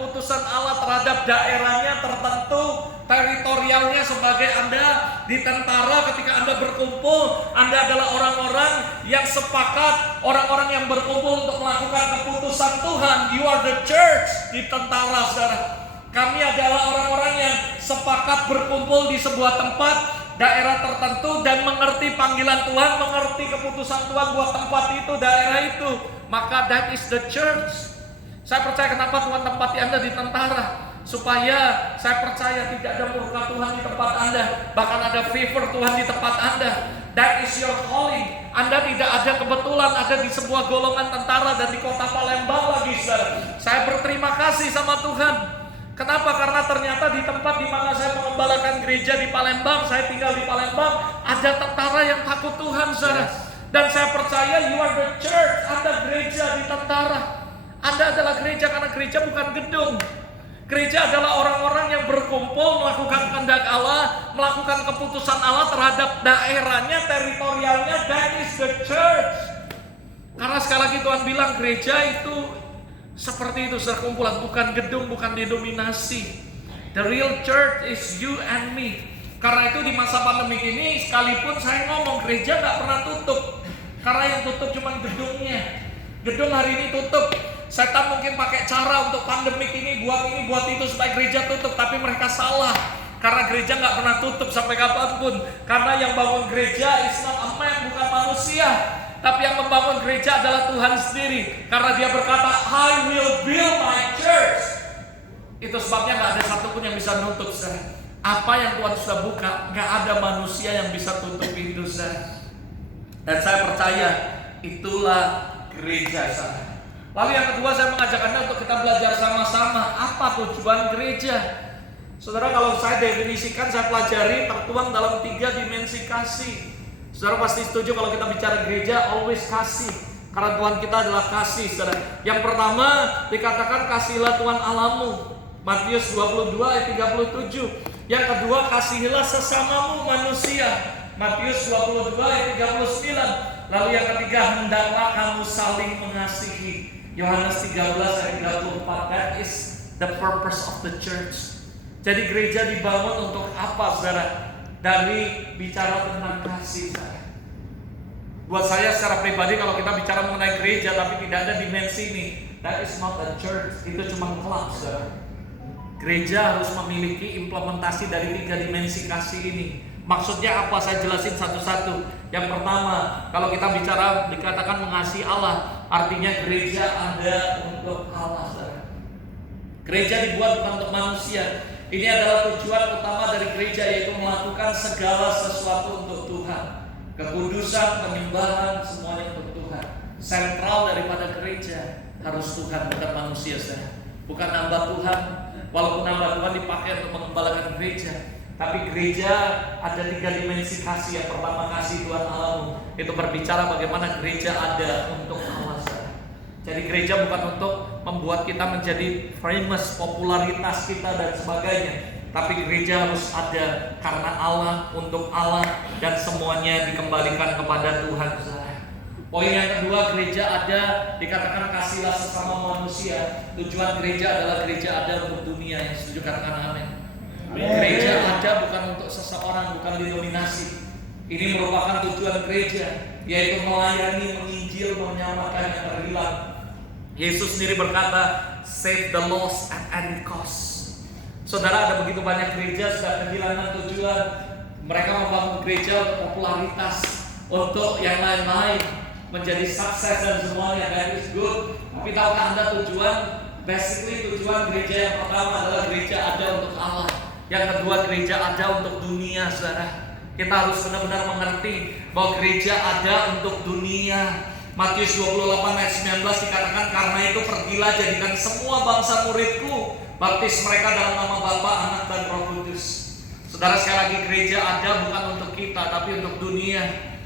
keputusan Allah terhadap daerahnya tertentu, teritorialnya, sebagai Anda di tentara. Ketika Anda berkumpul, Anda adalah orang-orang yang sepakat, orang-orang yang berkumpul untuk melakukan keputusan Tuhan. You are the church di tentara, saudara. Kami adalah orang-orang yang sepakat berkumpul di sebuah tempat, daerah tertentu, dan mengerti panggilan Tuhan, mengerti keputusan Tuhan buat tempat itu, daerah itu. Maka that is the church. Saya percaya kenapa Tuhan tempati Anda di tentara, supaya saya percaya tidak ada murka Tuhan di tempat Anda, bahkan ada favor Tuhan di tempat Anda. That is your calling. Anda tidak ada kebetulan ada di sebuah golongan tentara dan di kota Palembang lagi, saudara. Saya berterima kasih sama Tuhan. Kenapa? Karena ternyata di tempat di mana saya mengembalakan gereja di Palembang, saya tinggal di Palembang, ada tentara yang takut Tuhan, saudara. Dan saya percaya you are the church. Anda gereja di tentara. Anda adalah gereja, karena gereja bukan gedung. Gereja adalah orang-orang yang berkumpul melakukan kehendak Allah, melakukan keputusan Allah terhadap daerahnya, teritorialnya. That is the church. Karena sekali lagi Tuhan bilang gereja itu seperti itu, sekumpulan, bukan gedung, bukan didominasi. The real church is you and me. Karena itu di masa pandemi ini, sekalipun saya ngomong gereja gak pernah tutup, karena yang tutup cuma gedungnya. Gedung hari ini tutup. Setan mungkin pakai cara untuk pandemik ini, buat itu supaya gereja tutup. Tapi mereka salah, karena gereja gak pernah tutup sampai kapanpun. Karena yang bangun gereja is not a man, bukan manusia, tapi yang membangun gereja adalah Tuhan sendiri. Karena dia berkata, I will build my church. Itu sebabnya gak ada satupun yang bisa nutup, saudara. Apa yang Tuhan sudah buka, gak ada manusia yang bisa tutup pintu, saudara. Dan saya percaya itulah gereja, saudara. Lalu yang kedua, saya mengajak Anda untuk kita belajar sama-sama apa tujuan gereja. Saudara, kalau saya definisikan, saya pelajari tertuang dalam 3 dimensi kasih. Saudara pasti setuju kalau kita bicara gereja, always kasih. Karena Tuhan kita adalah kasih, saudara. Yang pertama dikatakan kasihlah Tuhan Allahmu, Matius 22 ayat 37. Yang kedua, kasihilah sesamamu manusia, Matius 22 ayat 39. Lalu yang ketiga, hendaklah kamu saling mengasihi, Yohanes 13 ayat 34. That is the purpose of the church. Jadi gereja dibangun untuk apa, saudara? Dari bicara tentang kasih, saudara. Buat saya secara pribadi, kalau kita bicara mengenai gereja tapi tidak ada dimensi ini, that is not a church. Itu cuma klub, saudara. Gereja harus memiliki implementasi dari 3 dimensi kasih ini. Maksudnya apa? Saya jelasin satu-satu. Yang pertama, kalau kita bicara dikatakan mengasihi Allah, artinya gereja ada untuk Allah, saudara. Gereja dibuat bukan untuk manusia. Ini adalah tujuan utama dari gereja, yaitu melakukan segala sesuatu untuk Tuhan. Kekudusan, penyembahan, semuanya untuk Tuhan. Sentral daripada gereja harus Tuhan, bukan manusia, saudara. Bukan nambah Tuhan. Walaupun nambah Tuhan dipakai untuk mengembalakan gereja, tapi gereja ada 3 dimensi kasih. Yang pertama, kasih Tuhan Allahmu. Itu berbicara bagaimana gereja ada untuk Allah, saudara. Jadi gereja bukan untuk membuat kita menjadi famous, popularitas kita dan sebagainya, tapi gereja harus ada karena Allah, untuk Allah, dan semuanya dikembalikan kepada Tuhan, saudara. Poin yang kedua, gereja ada dikatakan kasihlah sesama manusia. Tujuan gereja adalah gereja ada untuk dunia. Yang setuju katakan amin. Gereja ada bukan untuk seseorang, bukan didominasi. Ini merupakan tujuan gereja, yaitu melayani, menginjil, menyelamatkan yang terhilang. Yesus sendiri berkata, save the lost at any cost. Saudara, ada begitu banyak gereja sudah kehilangan tujuan. Mereka membangun gereja untuk popularitas, untuk yang lain-lain, menjadi sukses dan semuanya. That is good. Tapi tahukah Anda tujuan? Basically tujuan gereja yang pertama adalah gereja ada untuk Allah. Yang kedua, gereja ada untuk dunia, saudara. Kita harus benar-benar mengerti bahwa gereja ada untuk dunia. Matius 28 ayat 19 dikatakan, karena itu pergilah jadikan semua bangsa muridku, baptis mereka dalam nama Bapa, Anak, dan Roh Kudus. Saudara, sekali lagi gereja ada bukan untuk kita, tapi untuk dunia.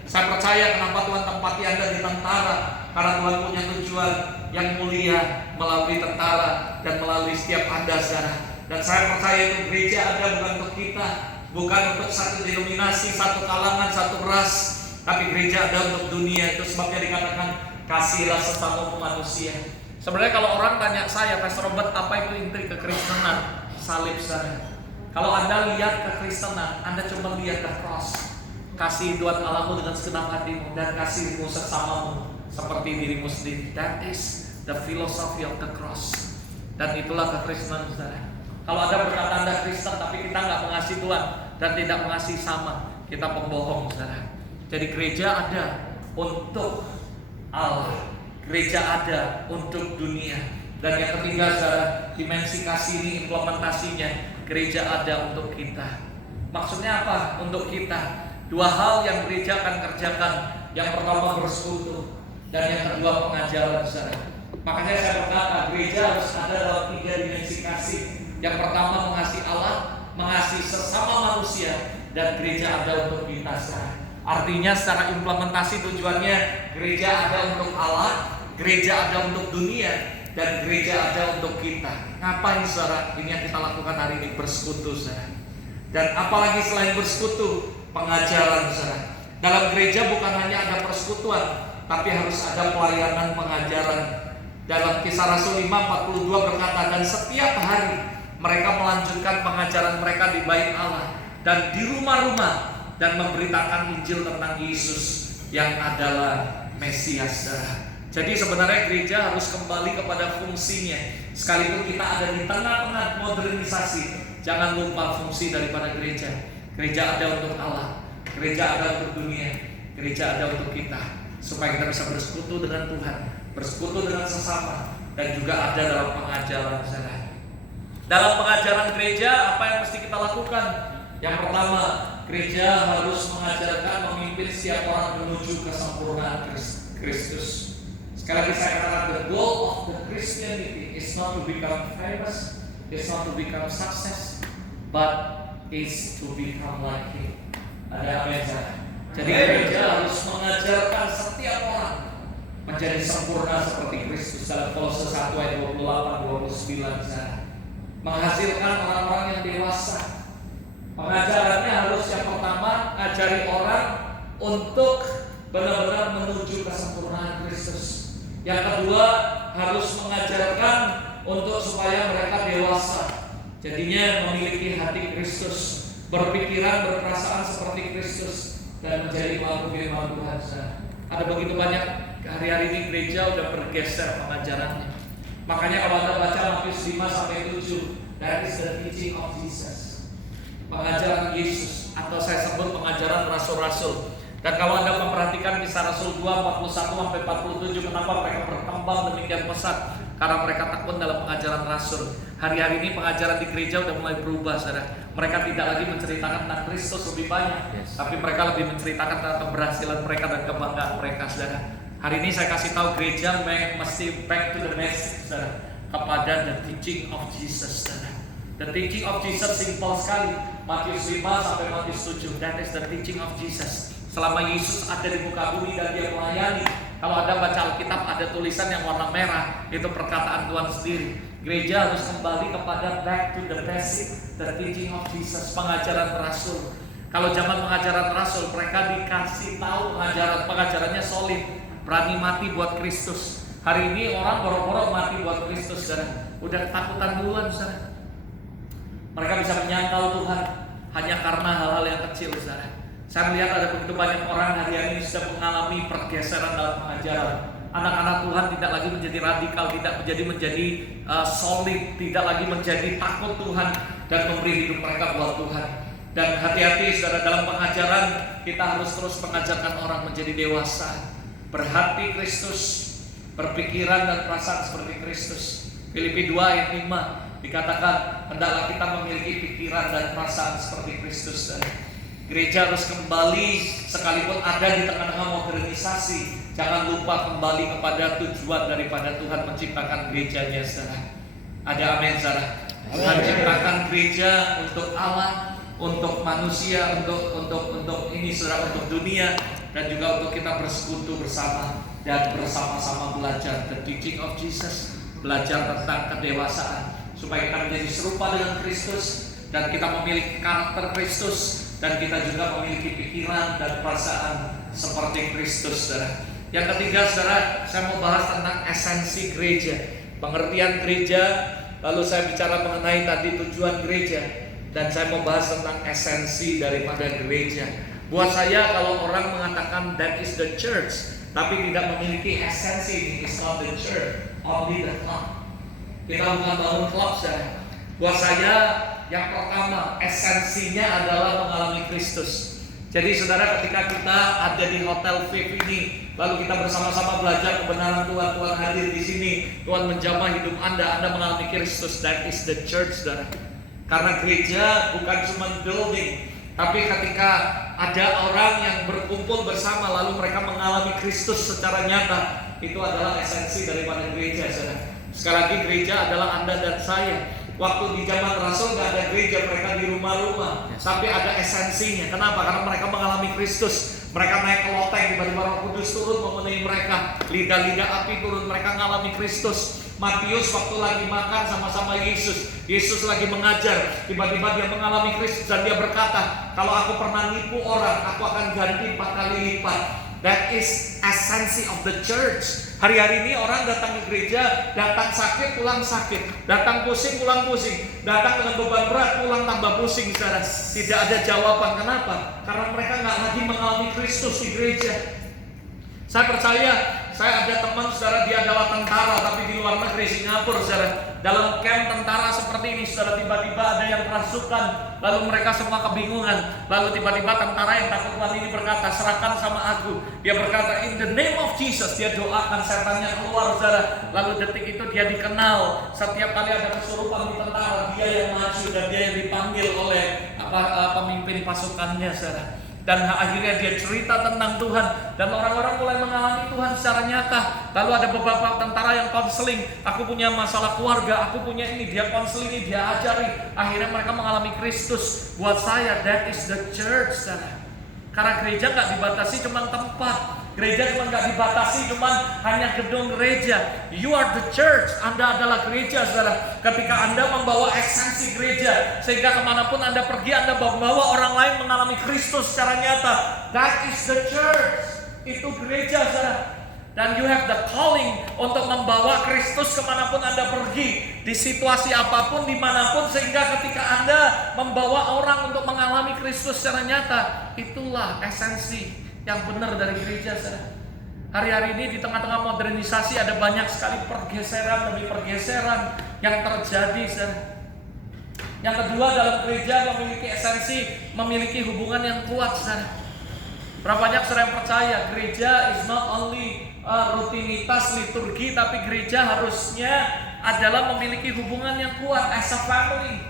Saya percaya kenapa Tuhan tempati Anda di tentara, karena Tuhan punya tujuan yang mulia melalui tentara dan melalui setiap Anda, saudara. Dan saya percaya itu gereja ada bukan untuk kita, bukan untuk satu denominasi, satu kalangan, satu ras, tapi gereja ada untuk dunia. Itu sebabnya dikatakan kasihlah sesama manusia. Sebenarnya kalau orang tanya saya, Pastor Robert, apa itu inti kekristenan? Salib, saudara. Kalau Anda lihat kekristenan, Anda cuma lihat the cross. Kasih Tuhan Allahmu dengan segenap hatimu dan kasihmu sesamamu seperti dirimu sendiri. That is the philosophy of the cross. Dan itulah kekristenan, saudara. Kalau Anda berkata Anda Kristen tapi kita nggak mengasihi Tuhan dan tidak mengasihi sama, kita pembohong, saudara. Jadi gereja ada untuk Allah, gereja ada untuk dunia. Dan yang ketiga, saudara, dimensi kasih ini implementasinya, gereja ada untuk kita. Maksudnya apa? Untuk kita. Dua hal yang gereja akan kerjakan. Yang pertama bersekutu, dan yang kedua pengajaran, saudara. Makanya saya berkata gereja harus ada dalam 3 dimensi kasih. Yang pertama mengasihi Allah, mengasihi sesama manusia, dan gereja ada untuk kita, saudara. Artinya secara implementasi tujuannya gereja ada untuk Allah, gereja ada untuk dunia, dan gereja ada untuk kita. Ngapain, saudara? Ini yang kita lakukan hari ini, bersekutu, saudara. Dan apalagi selain bersekutu, pengajaran, saudara. Dalam gereja bukan hanya ada persekutuan, tapi harus ada pelayanan pengajaran. Dalam Kisah Rasul 5:42 berkata, dan setiap hari mereka melanjutkan pengajaran mereka di bait Allah dan di rumah-rumah dan memberitakan Injil tentang Yesus yang adalah Mesias, saudara. Jadi sebenarnya gereja harus kembali kepada fungsinya. Sekalipun kita ada di tengah-tengah modernisasi, jangan lupa fungsi daripada gereja. Gereja ada untuk Allah, gereja ada untuk dunia, gereja ada untuk kita, supaya kita bisa bersekutu dengan Tuhan, bersekutu dengan sesama, dan juga ada dalam pengajaran, saudara. Dalam pengajaran gereja, apa yang mesti kita lakukan? Yang pertama, gereja harus mengajarkan, memimpin setiap orang menuju kesempurnaan Kristus. Sekali lagi saya katakan, the goal of the Christianity is not to become famous, is not to become success, but is to become like Him. Ada apa ya? Jadi gereja harus mengajarkan setiap orang menjadi sempurna seperti Kristus. Dalam Kolose 1 ayat 28-29, menghasilkan orang-orang yang dewasa. Pengajarannya harus yang pertama, ajari orang untuk benar-benar menuju kesempurnaan Kristus. Yang kedua, harus mengajarkan untuk supaya mereka dewasa, jadinya memiliki hati Kristus, berpikiran, berperasaan seperti Kristus, dan menjadi makhluk firman Tuhan. Ada begitu banyak hari-hari ini gereja udah bergeser pengajarannya. Makanya kalau Anda baca Matius 5-7, that is the teaching of Jesus, pengajaran Yesus, atau saya sebut pengajaran rasul-rasul. Dan kalau Anda memperhatikan Kisah Rasul 2:41-47, kenapa mereka berkembang demikian pesat? Karena mereka tekun dalam pengajaran rasul. Hari-hari ini pengajaran di gereja udah mulai berubah, saudara. Mereka tidak lagi menceritakan tentang Kristus lebih banyak, tapi mereka lebih menceritakan tentang keberhasilan mereka dan kebanggaan mereka, saudara. Hari ini saya kasih tahu gereja mesti back to the message, saudara, kepada the teaching of Jesus, saudara. The teaching of Jesus simpel sekali. Matius 5-7, that is the teaching of Jesus. Selama Yesus ada di muka bumi dan Dia melayani, kalau Anda baca Alkitab ada tulisan yang warna merah, itu perkataan Tuhan sendiri. Gereja harus kembali kepada back to the basic, the teaching of Jesus, pengajaran rasul. Kalau zaman pengajaran rasul, mereka dikasih tahu pengajarannya solid, berani mati buat Kristus. Hari ini orang boro-boro mati buat Kristus, saudara. Udah ketakutan duluan, saudara. Mereka bisa menyangkal Tuhan hanya karena hal-hal yang kecil, saudara. Saya melihat ada begitu banyak orang hari ini sudah mengalami pergeseran dalam pengajaran. Anak-anak Tuhan tidak lagi menjadi radikal, tidak menjadi solid, tidak lagi menjadi takut Tuhan dan memberi hidup mereka buat Tuhan. Dan hati-hati, saudara, dalam pengajaran kita harus terus mengajarkan orang menjadi dewasa, berhati Kristus, berpikiran dan perasaan seperti Kristus. Filipi 2 ayat 5 dikatakan, hendaklah kita memiliki pikiran dan perasaan seperti Kristus. Gereja harus kembali, sekalipun ada di tengah-tengah modernisasi, jangan lupa kembali kepada tujuan daripada Tuhan menciptakan gerejanya, saudara. Ada amin, saudara. Tuhan ciptakan gereja untuk Allah, untuk manusia, untuk ini, saudara, untuk dunia, dan juga untuk kita bersekutu bersama dan bersama-sama belajar the teaching of Jesus, belajar tentang kedewasaan, supaya kita menjadi serupa dengan Kristus dan kita memiliki karakter Kristus. Dan kita juga memiliki pikiran dan perasaan seperti Kristus, saudara. Yang ketiga, saudara, saya mau bahas tentang esensi gereja, pengertian gereja. Lalu saya bicara mengenai tadi tujuan gereja, dan saya mau bahas tentang esensi daripada gereja. Buat saya, kalau orang mengatakan that is the church, tapi tidak memiliki esensi, it's not the church, only the club. Kita bukan bangun klub, saudara. Buat saya, yang pertama, esensinya adalah mengalami Kristus. Jadi saudara, ketika kita ada di Hotel VIP ini, lalu kita bersama-sama belajar kebenaran Tuhan, Tuhan hadir di sini, Tuhan menjamah hidup Anda mengalami Kristus. That is the church, saudara. Karena gereja bukan cuma building, tapi ketika ada orang yang berkumpul bersama, lalu mereka mengalami Kristus secara nyata, itu adalah esensi daripada gereja, saudara. Sekali lagi, gereja adalah Anda dan saya. Waktu di zaman Rasul nggak ada gereja, mereka di rumah-rumah, tapi ada esensinya. Kenapa? Karena mereka mengalami Kristus. Mereka naik ke loteng, tiba-tiba Roh Kudus turun memenuhi mereka. Lidah-lidah api turun, mereka mengalami Kristus. Matius waktu lagi makan sama-sama Yesus lagi mengajar, tiba-tiba dia mengalami Kristus dan dia berkata, kalau aku pernah nipu orang, aku akan ganti 4 kali lipat. That is esensi of the church. Hari-hari ini orang datang ke gereja, datang sakit, pulang sakit, datang pusing, pulang pusing, datang dengan beban berat, pulang tambah pusing, saudara. Tidak ada jawaban. Kenapa? Karena mereka nggak lagi mengalami Kristus di gereja. Saya percaya, saya ada teman, saudara, dia adalah tentara, tapi di luar negeri, Singapura, saudara. Dalam camp tentara seperti ini, saudara, tiba-tiba ada yang kerasukan, lalu mereka semua kebingungan. Lalu tiba-tiba tentara yang takut Tuhan ini berkata, serahkan sama aku. Dia berkata, in the name of Jesus. Dia doakan setannya keluar, saudara. Lalu detik itu dia dikenal. Setiap kali ada kesurupan di tentara, dia yang maju dan dia yang dipanggil oleh pemimpin pasukannya, saudara. Dan akhirnya dia cerita tentang Tuhan, dan orang-orang mulai mengalami Tuhan secara nyata. Lalu ada beberapa tentara yang konseling, aku punya masalah keluarga, aku punya ini, dia konseling, dia ajari. Akhirnya mereka mengalami Kristus. Buat saya, that is the church, saudara. Karena gereja gak dibatasi cuma tempat. Gereja cuma gak dibatasi cuma hanya gedung gereja. You are the church. Anda adalah gereja, saudara. Ketika Anda membawa esensi gereja, sehingga kemanapun Anda pergi, Anda membawa orang lain mengalami Kristus secara nyata. That is the church. Itu gereja, saudara. Dan you have the calling untuk membawa Kristus kemanapun Anda pergi, di situasi apapun, dimanapun, sehingga ketika Anda membawa orang untuk mengalami Kristus secara nyata, itulah esensi yang benar dari gereja, saudara. Hari-hari ini di tengah-tengah modernisasi ada banyak sekali pergeseran demi pergeseran yang terjadi, saudara. Yang kedua, dalam gereja memiliki esensi, memiliki hubungan yang kuat, saudara. Berapa banyak saudara yang percaya gereja is not only rutinitas liturgi, tapi gereja harusnya adalah memiliki hubungan yang kuat as a family.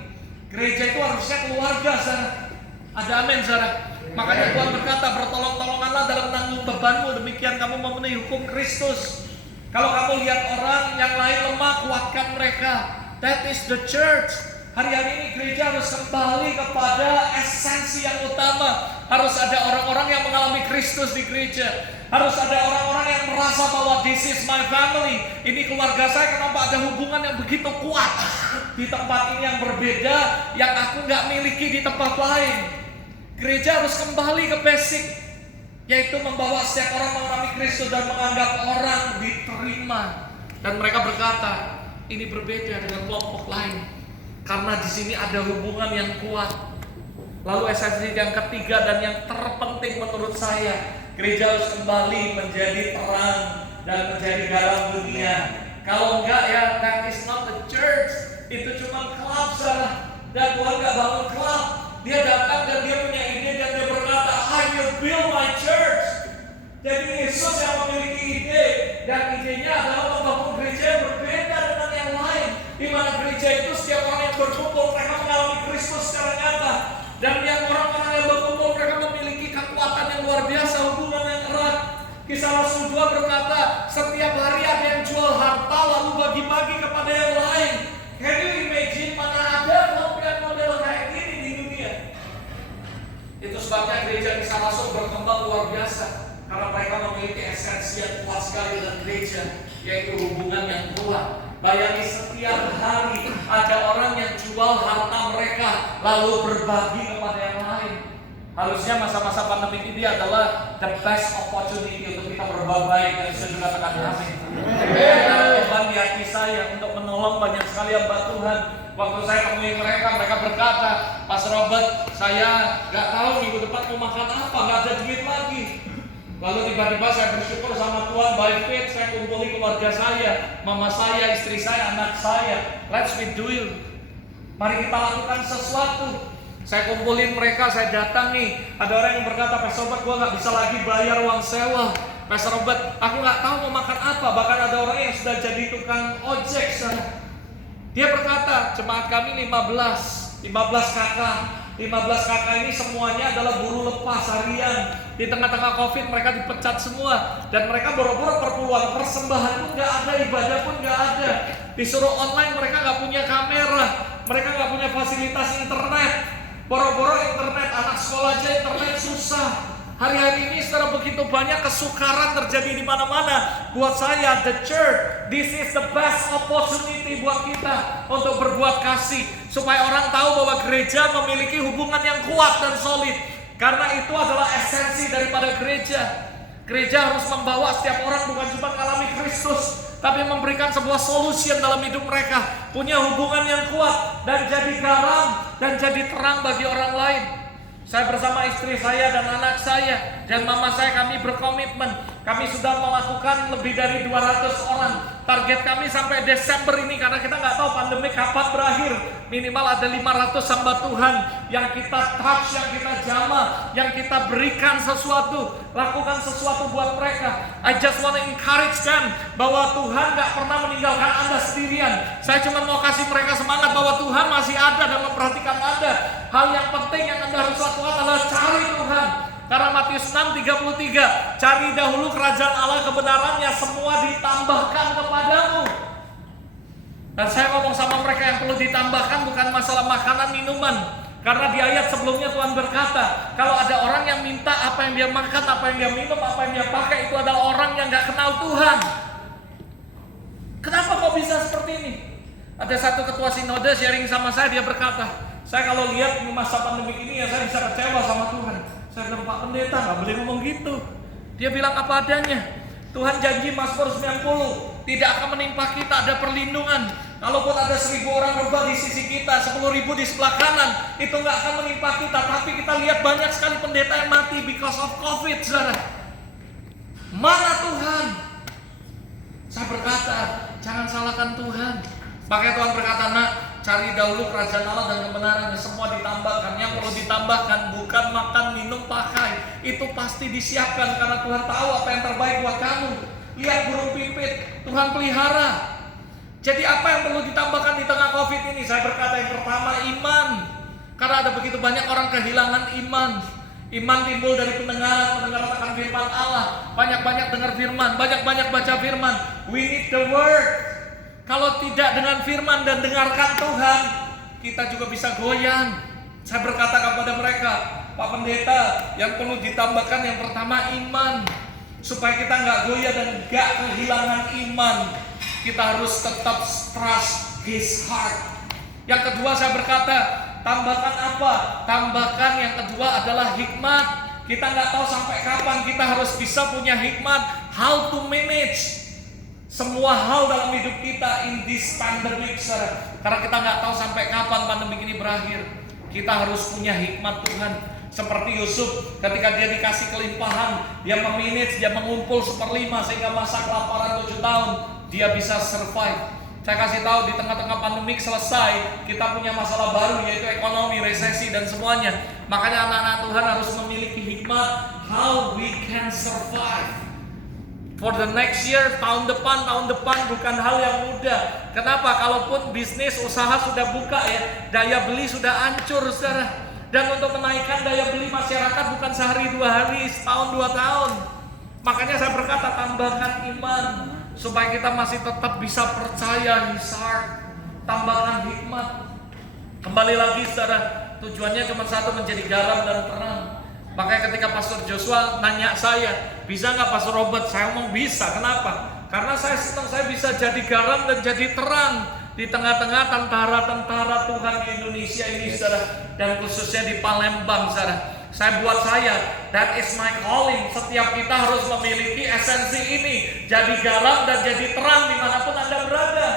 Gereja itu harusnya keluarga, saudara. Ada amin, saudara. Makanya Tuhan berkata, bertolong-tolonganlah dalam menanggung bebanmu, demikian kamu memenuhi hukum Kristus. Kalau kamu lihat orang yang lain lemah, kuatkan mereka. That is the church. Hari-hari ini gereja harus kembali kepada esensi yang utama. Harus ada orang-orang yang mengalami Kristus di gereja. Harus ada orang-orang yang merasa bahwa this is my family. Ini keluarga saya. Kenapa ada hubungan yang begitu kuat di tempat ini yang berbeda, yang aku gak miliki di tempat lain. Gereja harus kembali ke basic, yaitu membawa setiap orang mengalami Kristus dan menganggap orang diterima. Dan mereka berkata, ini berbeda dengan kelompok lain, karena di sini ada hubungan yang kuat. Lalu esensi yang ketiga dan yang terpenting menurut saya, gereja harus kembali menjadi terang dan menjadi garam dunia. Kalau enggak, ya that is not the church. Itu cuma klub, saudara. Dan Tuhan gak bangun klub. Dia datang dan dia punya ide dan dia berkata, I will build my church. Jadi Yesus yang memiliki ide, dan idenya adalah membangun gereja yang berbeda dengan yang lain, di mana gereja itu setiap orang yang berkumpul mereka mengalami Kristus secara nyata. Dan yang orang-orang yang berkumpul mereka memiliki kekuatan yang luar biasa, hubungan yang erat. Kisah Rasul 2 berkata, setiap hari ada yang jual harta lalu bagi-bagi kepada yang lain. Can you imagine mana ada model kayak gini di dunia? Itu sebabnya gereja Kisah Rasul berkembang luar biasa, karena mereka memiliki esensi yang kuat sekali dalam gereja, yaitu hubungan yang kuat. Bayangin setiap hari ada orang yang jual harta mereka lalu berbagi kepada yang lain. Harusnya masa-masa pandemi ini adalah the best opportunity untuk kita berbuat baik, dan saya juga tekan amin. Beban di hati saya untuk menolong banyak sekali hamba Tuhan. Waktu saya temui mereka berkata, Pastor Robert, saya nggak tahu minggu depan mau makan apa, nggak ada duit lagi. Lalu tiba-tiba saya bersyukur sama Tuhan, by faith saya kumpuli keluarga saya, mama saya, istri saya, anak saya. Let's be doing. Mari kita lakukan sesuatu. Saya kumpulin mereka, saya datang nih. Ada orang yang berkata, Pastor Robert, gue nggak bisa lagi bayar uang sewa. Pastor Robert, aku nggak tahu mau makan apa. Bahkan ada orang yang sudah jadi tukang ojek sana. Dia berkata, jemaat kami 15 kakak. 15 kakak ini semuanya adalah buruh lepas harian. Di tengah-tengah COVID mereka dipecat semua. Dan mereka boro-boro perpuluhan, persembahan pun nggak ada, ibadah pun nggak ada. Disuruh online, mereka nggak punya kamera. Mereka nggak punya fasilitas internet. Boro-boro internet, anak sekolah aja internet susah. Hari-hari ini secara begitu banyak kesukaran terjadi di mana-mana. Buat saya, the church, this is the best opportunity buat kita untuk berbuat kasih, supaya orang tahu bahwa gereja memiliki hubungan yang kuat dan solid. Karena itu adalah esensi daripada gereja. Gereja harus membawa setiap orang bukan cuma mengalami Kristus, tapi memberikan sebuah solusi dalam hidup mereka, punya hubungan yang kuat, dan jadi garam dan jadi terang bagi orang lain. Saya bersama istri saya dan anak saya dan mama saya, kami berkomitmen. Kami sudah melakukan lebih dari 200 orang. Target kami sampai Desember ini, karena kita nggak tahu pandemi kapan berakhir. Minimal ada 500 hamba Tuhan yang kita touch, yang kita jamah, yang kita berikan sesuatu, lakukan sesuatu buat mereka. I just want to encourage them bahwa Tuhan nggak pernah meninggalkan Anda sendirian. Saya cuma mau kasih mereka semangat bahwa Tuhan masih ada dan memperhatikan Anda. Hal yang penting yang Anda harus lakukan adalah cari Tuhan. Karena Matius 6:33, cari dahulu kerajaan Allah, kebenarannya, semua ditambahkan kepadamu. Dan saya ngomong sama mereka, yang perlu ditambahkan bukan masalah makanan minuman. Karena di ayat sebelumnya Tuhan berkata, kalau ada orang yang minta apa yang dia makan, apa yang dia minum, apa yang dia pakai, itu adalah orang yang gak kenal Tuhan. Kenapa kok bisa seperti ini? Ada satu ketua sinode sharing sama saya, dia berkata, saya kalau lihat masa pandemi ini ya saya bisa kecewa sama Tuhan. Saya bilang, Pak Pendeta gak boleh ngomong gitu. Dia bilang apa adanya. Tuhan janji Mazmur 90 tidak akan menimpa kita, ada perlindungan. Kalaupun ada 1000 orang rebah di sisi kita, 10.000 di sebelah kanan, itu gak akan menimpa kita. Tapi kita lihat banyak sekali pendeta yang mati because of COVID, saudara. Mana Tuhan? Saya berkata, jangan salahkan Tuhan. Makanya Tuhan berkata, nak, cari dahulu kerajaan Allah dan kebenarannya, semua ditambahkan. Yang perlu ditambahkan bukan makan, minum, pakai. Itu pasti disiapkan karena Tuhan tahu apa yang terbaik buat kamu. Lihat burung pipit, Tuhan pelihara. Jadi apa yang perlu ditambahkan di tengah COVID ini? Saya berkata yang pertama, iman. Karena ada begitu banyak orang kehilangan iman. Iman timbul dari pendengaran akan firman Allah. Banyak-banyak dengar firman, banyak-banyak baca firman. We need the word. Kalau tidak dengan firman dan dengarkan Tuhan, kita juga bisa goyang. Saya berkata kepada mereka, Pak Pendeta, yang perlu ditambahkan yang pertama iman. Supaya kita nggak goyah dan nggak kehilangan iman, kita harus tetap trust His heart. Yang kedua saya berkata, tambahkan apa? Tambahkan yang kedua adalah hikmat. Kita nggak tahu sampai kapan kita harus bisa punya hikmat. How to manage semua hal dalam hidup kita in this pandemic, saudara. Karena kita nggak tahu sampai kapan pandemi ini berakhir. Kita harus punya hikmat Tuhan. Seperti Yusuf, ketika dia dikasih kelimpahan, dia memanage, dia mengumpul 1/5 sehingga masa kelaparan 7 tahun dia bisa survive. Saya kasih tahu di tengah-tengah pandemik selesai, kita punya masalah baru yaitu ekonomi, resesi dan semuanya. Makanya anak-anak Tuhan harus memiliki hikmat how we can survive. For the next year, tahun depan bukan hal yang mudah. Kenapa? Kalaupun bisnis, usaha sudah buka ya, daya beli sudah hancur, saudara. Dan untuk menaikkan daya beli masyarakat bukan sehari 2 hari, setahun 2 tahun. Makanya saya berkata tambahkan iman supaya kita masih tetap bisa percaya His heart. Tambahkan hikmat. Kembali lagi, saudara, tujuannya cuma satu, menjadi garam dan terang. Makanya ketika Pastor Joshua nanya saya, bisa nggak Pastor Robert? Saya ngomong bisa. Kenapa? Karena saya senang saya bisa jadi garam dan jadi terang di tengah-tengah tentara-tentara Tuhan di Indonesia ini, saudara, dan khususnya di Palembang, saudara. Buat saya, that is my calling. Setiap kita harus memiliki esensi ini. Jadi garam dan jadi terang dimanapun Anda berada.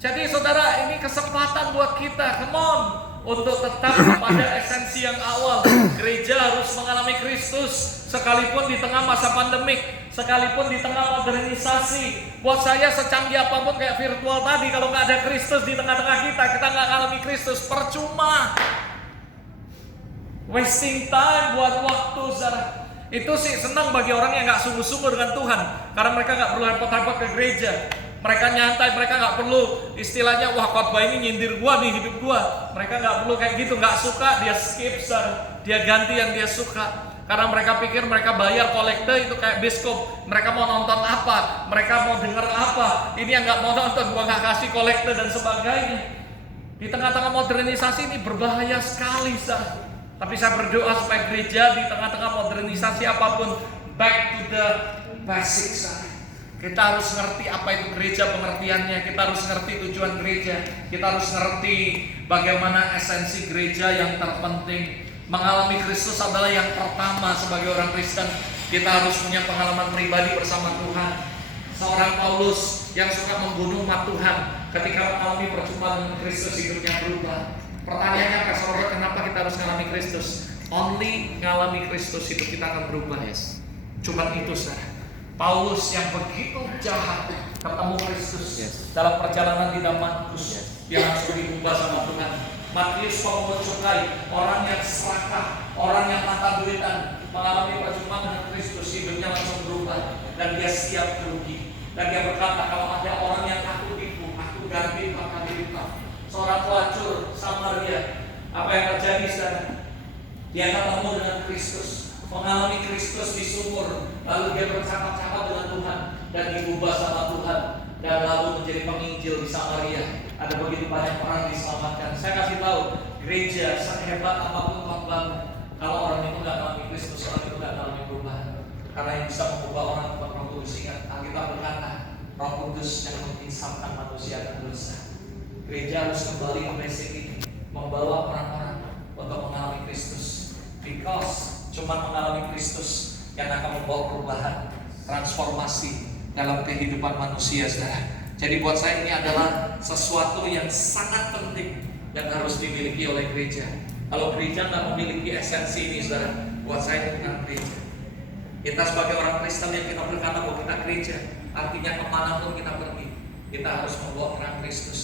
Jadi saudara, ini kesempatan buat kita, come on, untuk tetap pada esensi yang awal. Gereja harus mengalami Kristus sekalipun di tengah masa pandemik, sekalipun di tengah modernisasi. Buat saya, secanggih apapun kayak virtual tadi, kalau nggak ada Kristus di tengah-tengah kita nggak mengalami Kristus, percuma. Wasting time buat waktu, saudara. Itu sih senang bagi orang yang nggak sungguh-sungguh dengan Tuhan, karena mereka nggak perlu repot-repot ke gereja. Mereka nyantai, mereka nggak perlu istilahnya, wah khotbah ini nyindir gua nih, hidup gua. Mereka nggak perlu kayak gitu, nggak suka dia skip, saudara. Dia ganti yang dia suka. Karena mereka pikir mereka bayar kolekte itu kayak biskop. Mereka mau nonton apa, mereka mau denger apa. Ini yang nggak mau nonton, gua nggak kasih kolekte dan sebagainya. Di tengah-tengah modernisasi ini berbahaya sekali, saudara. Tapi saya berdoa supaya gereja di tengah-tengah modernisasi apapun, back to the basics. Kita harus ngerti apa itu gereja, pengertiannya. Kita harus ngerti tujuan gereja. Kita harus ngerti bagaimana esensi gereja yang terpenting. Mengalami Kristus adalah yang pertama sebagai orang Kristen. Kita harus punya pengalaman pribadi bersama Tuhan. Seorang Paulus yang suka membunuh umat Tuhan, ketika mengalami perjumpaan dengan Kristus, hidupnya berubah. Pertanyaannya, Kak Saudara, kenapa kita harus mengalami Kristus? Only mengalami Kristus itu kita akan berubah. Cuma itu, saudara. Paulus yang begitu jahat ketemu Kristus dalam perjalanan di Damaskus, yang langsung diubah sama Tuhan. Matius pemungut cukai, orang yang serakah, orang yang mata duitan, mengalami perjumpaan dengan Kristus, hidupnya langsung berubah dan dia siap rugi. Dan dia berkata, kalau ada orang yang aku tipu, aku ganti maka dilipat. Seorang pelacur Samaria, apa yang terjadi saudara? Dia ketemu dengan Kristus, mengalami Kristus di sumur, lalu dia bercakap-cakap dengan Tuhan dan diubah sama Tuhan, dan lalu menjadi penginjil di Samaria. Ada begitu banyak orang diselamatkan. Saya kasih tahu, gereja sehebat apapun khotbah, kalau orang itu nggak mengalami Kristus, orang itu nggak mengalami perubahan. Karena yang bisa mengubah orang bukan Roh Kudus. Ingat, Alkitab berkata, Roh Kudus yang menginsafkan manusia dan dosa. Gereja harus kembali ke basic ini, membawa orang-orang untuk mengalami Kristus. Because cuma mengalami Kristus yang akan membawa perubahan, transformasi dalam kehidupan manusia, saudara. Jadi buat saya ini adalah sesuatu yang sangat penting yang harus dimiliki oleh gereja. Kalau gereja nggak memiliki esensi ini, saudara, buat saya itu bukan gereja. Kita sebagai orang Kristen yang kita berkata bahwa kita gereja, artinya kemanapun kita pergi, kita harus membawa terang Kristus.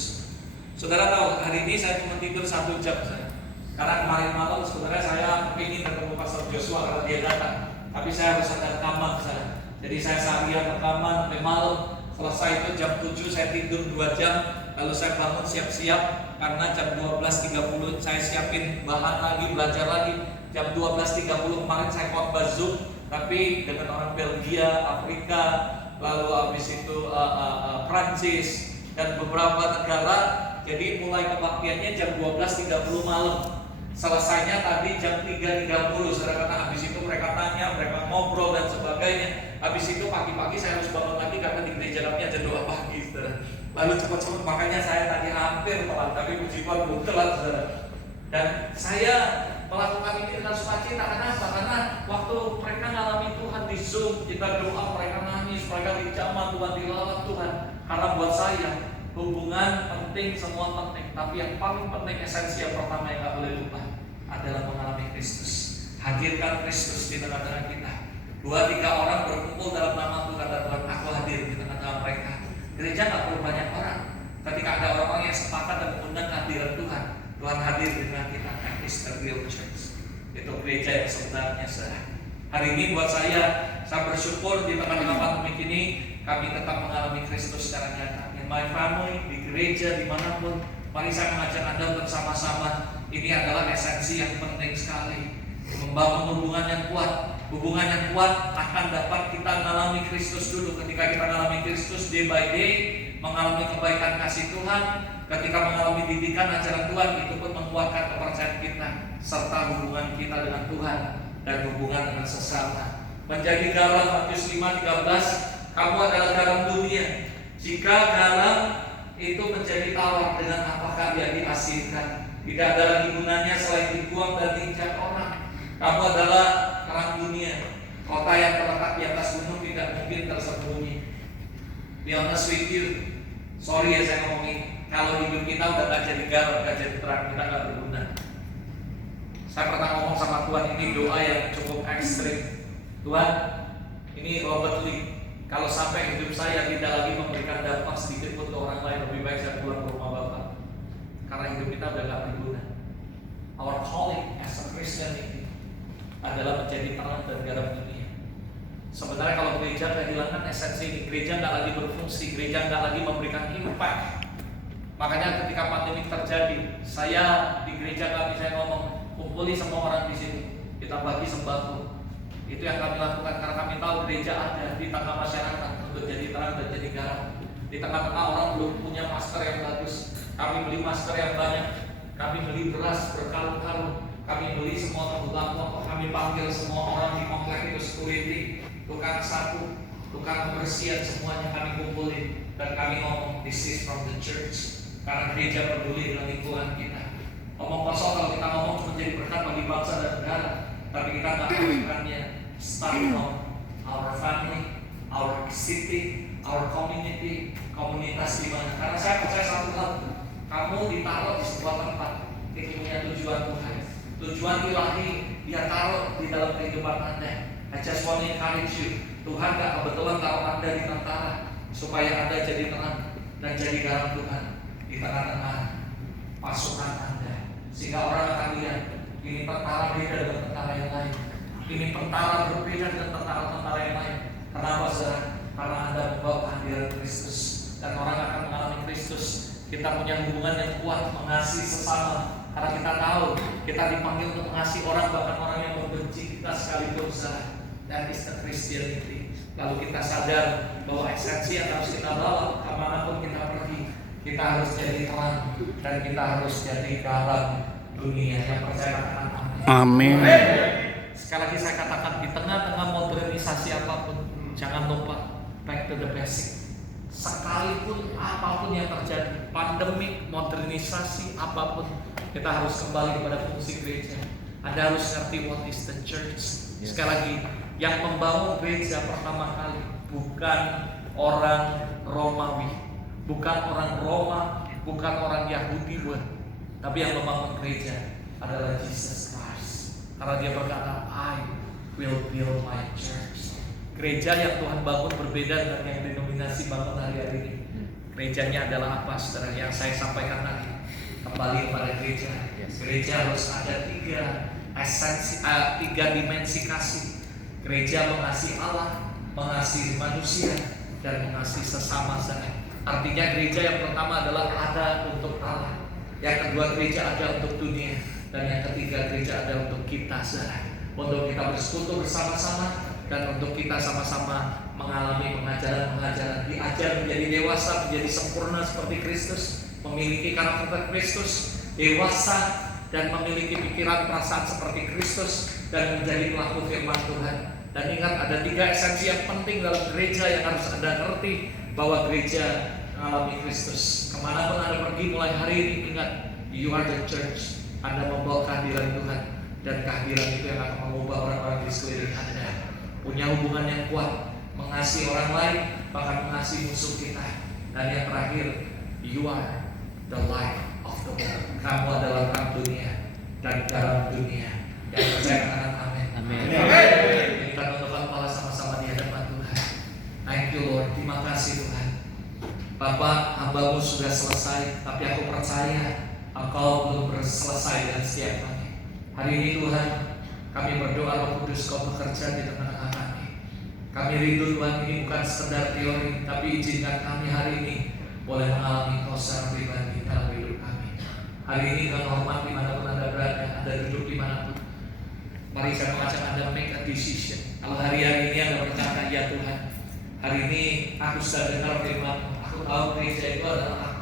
Saudara tahu, hari ini saya cuma tidur 1 jam, saudara. Karena kemarin malam sebenarnya saya ingin ketemu Pastor Joshua karena dia datang, tapi saya harus ada rekaman, saudara. Jadi saya seharian rekaman sampai malam. Selesai itu jam 7 saya tidur 2 jam, lalu saya bangun siap-siap karena jam 12.30 saya siapin bahan lagi, belajar lagi. Jam 12.30 kemarin saya khotbah Zoom, tapi dengan orang Belgia, Afrika, lalu habis itu Prancis dan beberapa negara. Jadi mulai kebaktiannya jam 12.30 malam. Selesainya tadi jam 3.30, karena habis itu mereka tanya, mereka ngobrol dan sebagainya. Habis itu pagi-pagi saya harus bangun lagi karena di gereja kami ada doa pagi, saudara. Lalu cepat-cepat, makanya saya tadi hampir telat, tapi puji Tuhan belum telat, saudara. Dan saya melakukan ini dengan sukacita. Kenapa? Karena waktu mereka ngalami Tuhan di Zoom, kita doa, mereka nangis, mereka dijamah Tuhan, dilawat Tuhan. Karena buat saya hubungan penting, semua penting, tapi yang paling penting, esensi yang pertama yang gak boleh lupa adalah mengalami Kristus. Hadirkan Kristus di tengah-tengah kita. 2-3 orang berkumpul dalam nama Tuhan dan Tuhan, aku hadir di tengah-tengah mereka. Gereja gak perlu banyak orang. Ketika ada orang-orang yang sepakat dan mengundang kehadiran Tuhan, Tuhan hadir di tengah kita. That is the real church. Itu gereja yang sebenarnya, saudara. Hari ini buat saya bersyukur di tengah-tengah pandemi ini kami tetap mengalami Kristus secara nyata. My family, di gereja, dimanapun, mari saya mengajak Anda bersama-sama. Ini adalah esensi yang penting sekali, membangun hubungan yang kuat. Hubungan yang kuat akan dapat kita mengalami Kristus dulu. Ketika kita mengalami Kristus day by day, mengalami kebaikan kasih Tuhan, ketika mengalami didikan ajaran Tuhan, itu pun menguatkan kepercayaan kita serta hubungan kita dengan Tuhan dan hubungan dengan sesama. Menjadi garam, Matius 5:13, kamu adalah garam dunia. Jika garam itu menjadi tawar, dengan apakah dia diasinkan? Tidak ada lagi gunanya selain dibuang dan diinjak orang. Kamu adalah terang dunia. Kota yang terletak di atas gunung tidak mungkin tersembunyi. Be honest with you, sorry ya saya ngomongin, kalau hidup kita udah gak jadi garam, gak jadi terang, kita gak berguna. Saya pernah ngomong sama Tuhan, ini doa yang cukup ekstrim. Tuhan, ini Robert Lee, kalau sampai hidup saya tidak lagi memberikan dampak sedikit pun ke orang lain, lebih baik saya pulang ke rumah Bapak. Karena hidup kita udah gak berguna. Our calling as a Christianity adalah menjadi terang dan garam dunia. Sebenarnya kalau gereja kehilangan esensi ini, gereja nggak lagi berfungsi, gereja nggak lagi memberikan impact. Makanya ketika pandemi terjadi, saya di gereja kami saya ngomong, kumpuli semua orang di sini, kita bagi sembako. Itu yang kami lakukan karena kami tahu gereja ada di tengah masyarakat untuk jadi terang dan jadi garam. Di tengah-tengah orang belum punya masker yang bagus, kami beli masker yang banyak, kami beli beras berkalung-kalung, kami beli semua kebutuhan, kami panggil semua orang di komplek itu security, tukang sapu, tukang kebersihan, semuanya kami kumpulin dan kami ngomong, this is from the church, karena gereja peduli dengan lingkungan kita. Ngomong kosong kalau kita ngomong cuma jadi berkat bagi bangsa dan negara, tapi kita nggak melakukannya. Start from our family, our city, our community, komunitas di mana. Karena saya percaya satu hal, kamu ditaruh di sebuah tempat, itu punya tujuan Tuhan, tujuan ilahi dia taruh di dalam kehidupan Anda. I just want to encourage you, Tuhan gak kebetulan taruh Anda di tentara supaya Anda jadi terang dan jadi garam Tuhan di tengah-tengah pasukan Anda, sehingga orang akan lihat ini tentara beda dengan tentara yang lain, ini tentara berbeda dengan tentara-tentara yang lain. Kenapa saudara? Karena Anda membawa kehadiran Kristus dan orang akan mengalami Kristus. Kita punya hubungan yang kuat, mengasihi sesama, karena kita tahu kita dipanggil untuk mengasihi orang, bahkan orang yang membenci kita sekalipun salah. That is the Christianity. Lalu kita sadar bahwa esensi yang harus kita bawa kemanapun kita pergi, kita harus jadi terang dan kita harus jadi garam dunia. Yang percaya katakan amin. Sekali lagi saya katakan, di tengah-tengah modernisasi apapun, jangan lupa back to the basic. Sekalipun apapun yang terjadi, pandemik, modernisasi apapun, kita harus kembali kepada fungsi gereja. Anda harus ngerti what is the church. Sekali lagi, yang membangun gereja pertama kali bukan orang Romawi, bukan orang Roma, bukan orang Yahudi, tapi yang membangun gereja adalah Jesus Christ. Karena dia berkata, I will build my church. Gereja yang Tuhan bangun berbeda dengan yang denominasi bangun hari-hari ini. Gerejanya adalah apa, saudara? Yang saya sampaikan tadi, kembali kepada gereja. Gereja harus ada tiga dimensi kasih. Gereja mengasihi Allah, mengasihi manusia, dan mengasihi sesama saya. Artinya gereja yang pertama adalah ada untuk Allah, yang kedua gereja ada untuk dunia, dan yang ketiga gereja ada untuk kita saya. Untuk kita bersekutu bersama-sama dan untuk kita sama-sama mengalami pengajaran-pengajaran, diajar menjadi dewasa, menjadi sempurna seperti Kristus, memiliki karakter Kristus, dewasa dan memiliki pikiran perasaan seperti Kristus, dan menjadi pelaku firman Tuhan. Dan ingat, ada tiga esensi yang penting dalam gereja yang harus Anda ngerti, bahwa gereja mengalami Kristus. Kemanapun Anda pergi mulai hari ini, ingat, you are the church. Anda membawa kehadiran Tuhan, dan kehadiran itu yang akan mengubah orang-orang di sekeliling Anda. Punya hubungan yang kuat, mengasihi orang lain, bahkan mengasihi musuh kita. Dan yang terakhir, you are the light of the world. Kamu adalah terang dunia dan garam dunia. Yang percaya katakan amin. Amin. Kita tundukkan kepala sama-sama di hadapan Tuhan. Thank you Lord, terima kasih Tuhan. Bapak, hamba-Mu sudah selesai, tapi aku percaya Engkau belum selesai dengan setiap kami. Hari ini Tuhan, kami berdoa Roh Kudus Kau bekerja di tengah-tengah kami. Kami rindu Tuhan, ini bukan sekedar teori, tapi izinkan kami hari ini boleh mengalami Kau secara pribadi dalam hidup kami. Hari ini dengan hormat dimanapun Anda berada, Anda duduk dimanapun, mari saya mengajak Anda make a decision. Kalau hari-hari ini Anda berkata, ya Tuhan, hari ini aku sudah dengar firman-Mu, aku tahu gereja itu adalah